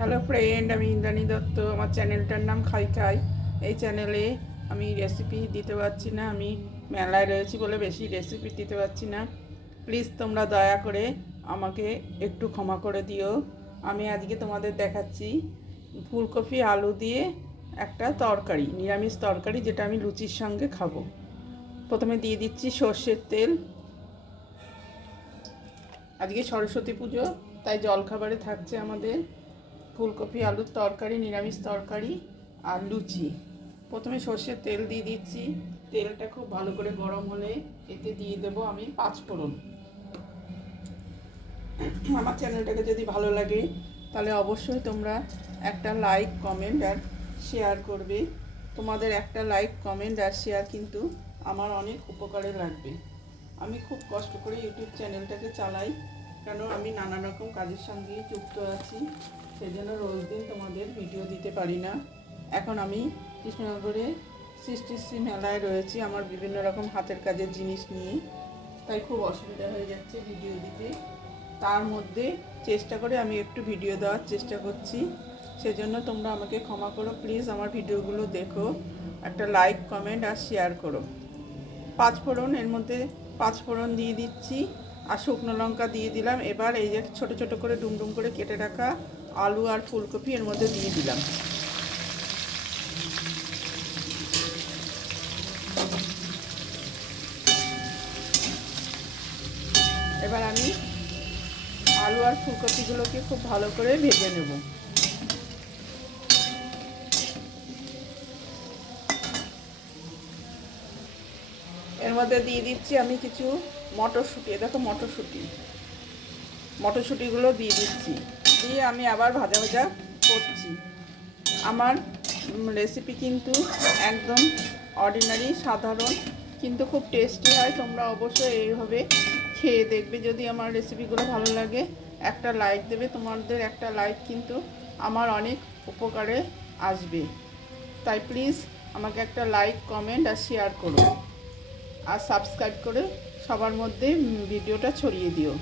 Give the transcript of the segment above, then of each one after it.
Hello friend, আমি ইন্দ্রাণী দত্ত। আমার চ্যানেলটার নাম খাই খাই। এই চ্যানেলে আমি রেসিপি দিতে পারছি না, আমি মেলায় রয়েছি বলে বেশি রেসিপি দিতে পারছি না। প্লিজ তোমরা দয়া করে আমাকে একটু ক্ষমা করে দিও। আমি আজকে তোমাদের দেখাচ্ছি ফুলকপি আলু দিয়ে একটা তরকারি, নিরামিষ তরকারি, যেটা আমি লুচির সঙ্গে খাবো। প্রথমে দিয়ে দিচ্ছি সর্ষের তেল। আজকে সরস্বতী পুজো, তাই জলখাবারে থাকছে আমাদের ফুলকপি আলুর তরকারি, নিরামিষ তরকারি আর লুচি। প্রথমে সর্ষের তেল দিয়ে দিচ্ছি। তেলটা খুব ভালো করে গরম হলে এতে দিয়ে দেবো আমি 5 ফোড়ন। আমার চ্যানেলটাকে যদি ভালো লাগে তাহলে অবশ্যই তোমরা একটা লাইক, কমেন্ট আর শেয়ার করবে। তোমাদের একটা লাইক, কমেন্ট আর শেয়ার কিন্তু আমার অনেক উপকারে লাগবে। আমি খুব কষ্ট করে ইউটিউব চ্যানেলটাকে চালাই, কেন আমি নানা রকম কাজের সঙ্গে যুক্ত আছি, সেই জন্য রোজ দিন তোমাদের ভিডিও দিতে পারি না। এখন আমি কৃষ্ণনগরে সৃষ্টিশ্রী মেলায় রয়েছি আমার বিভিন্ন রকম হাতের কাজের জিনিস নিয়ে, তাই খুব অসুবিধা হয়ে যাচ্ছে ভিডিও দিতে। তার মধ্যে চেষ্টা করে আমি একটু ভিডিও দেওয়ার চেষ্টা করছি, সেজন্য তোমরা আমাকে ক্ষমা করো প্লিজ। আমার ভিডিওগুলো দেখো, একটা লাইক, কমেন্ট আর শেয়ার করো। 5 ফোড়ন, এর মধ্যে 5 ফোড়ন দিয়ে দিচ্ছি আর শুকনো লঙ্কা দিয়ে দিলাম। এবার এই যে ছোটো ছোটো করে ডুমডুম করে কেটে রাখা আলু আর ফুলকপি এর মধ্যে দিয়ে দিলাম। এবার আমি আলু আর ফুলকপিগুলোকে খুব ভালো করে ভেজে নেব। এর মধ্যে দিয়ে দিচ্ছি আমি কিছু মটরশুঁটি। দেখো মটরশুঁটিগুলো দিয়ে দিচ্ছি, দিয়ে আমি আবার ভাজা ভাজা করছি। আমার রেসিপি কিন্তু একদম অর্ডিনারি, সাধারণ, কিন্তু খুব টেস্টি হয়। তোমরা অবশ্যই এইভাবে খেয়ে দেখবে। যদি আমার রেসিপিগুলো ভালো লাগে একটা লাইক দেবে। তোমাদের একটা লাইক কিন্তু আমার অনেক উপকারে আসবে, তাই প্লিজ আমাকে একটা লাইক, কমেন্ট আর শেয়ার করো আর সাবস্ক্রাইব করে সবার মধ্যে ভিডিওটা ছড়িয়ে দিও।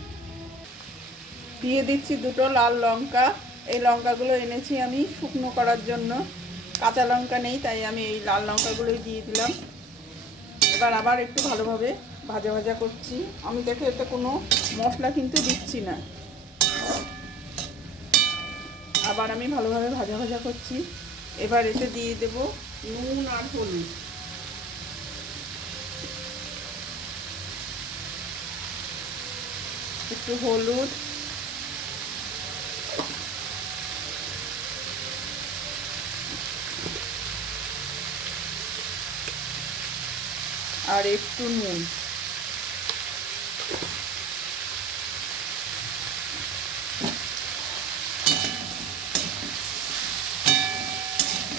দিয়ে দিচ্ছি 2টো লাল লঙ্কা। এই লঙ্কাগুলো এনেছি আমি শুকনো করার জন্য, কাঁচা লঙ্কা নেই, তাই আমি এই লাল লঙ্কাগুলোই দিয়ে দিলাম। এবার আবার একটু ভালোভাবে ভাজা ভাজা করছি। আমি দেখে এতে কোনো মশলা কিন্তু দিচ্ছি না। আবার আমি ভালোভাবে ভাজা ভাজা করছি। এবার এতে দিয়ে দেব নুন আর হলুদ। একটু হলুদ, আর একটু নুন।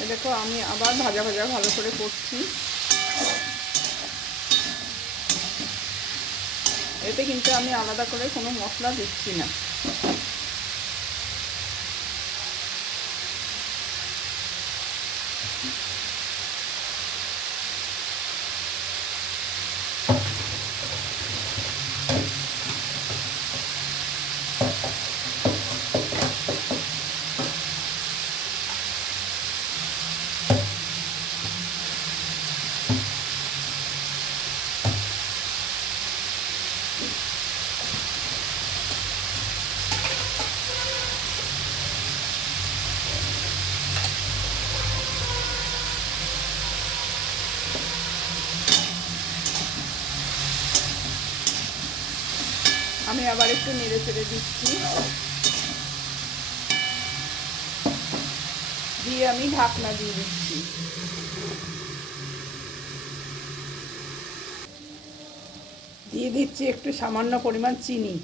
দেখো আমি আবার ভাজা ভাজা ভালো করে করছি। এতে কিন্তু আমি আলাদা করে কোনো মশলা দিচ্ছি না। আমি আবার একটু নেড়ে চেড়ে দিচ্ছি, দিয়ে আমি ঢাকনা দিয়ে দিচ্ছি। দিয়ে দিচ্ছি একটু সামান্য পরিমাণ চিনি।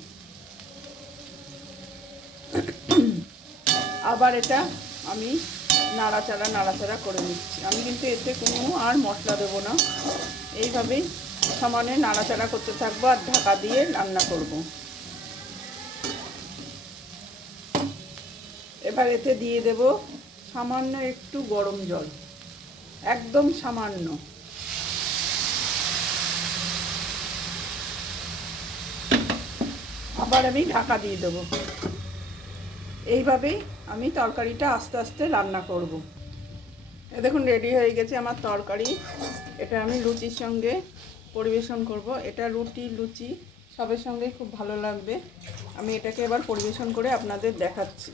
আবার এটা আমি নাড়াচাড়া করে নিচ্ছি। আমি কিন্তু এতে কোনো আর মশলা দেবো না, এইভাবেই সমানে নাড়াচাড়া করতে থাকবো আর ঢাকা দিয়ে রান্না করব। এবার এতে দিয়ে দেব সামান্য একটু গরম জল, একদম সামান্য। আবার আমি ঢাকা দিয়ে দেবো। এইভাবেই আমি তরকারিটা আস্তে আস্তে রান্না করব। দেখুন রেডি হয়ে গেছে আমার তরকারি। এটা আমি লুচির সঙ্গে পরিবেশন করব। এটা রুটি লুচি সবের সঙ্গেই খুব ভালো লাগবে। আমি এটাকে এবার পরিবেশন করে আপনাদের দেখাচ্ছি।